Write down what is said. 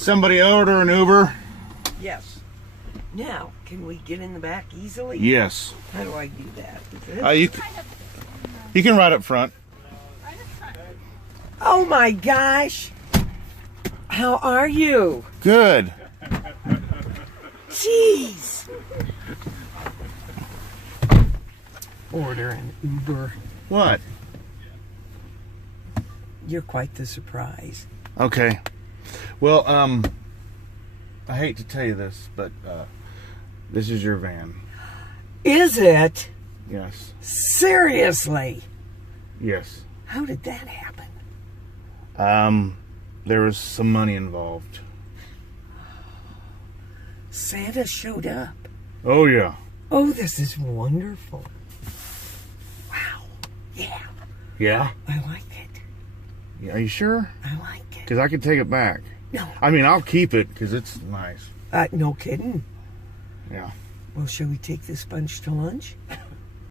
Somebody order an Uber? Yes. Now, can we get in the back easily? Yes. How do I do that? You can ride up front. Oh my gosh! How are you? Good. Jeez! Order an Uber. What? You're quite the surprise. Okay. Well, I hate to tell you this, but this is your van. Is it? Yes. Seriously? Yes. How did that happen? There was some money involved. Santa showed up. Oh, yeah. Oh, this is wonderful. Wow. Yeah. Yeah? I like it. Yeah, are you sure? I like it. Because I could take it back. No. I mean, I'll keep it because it's nice. No kidding. Yeah. Well, shall we take this bunch to lunch?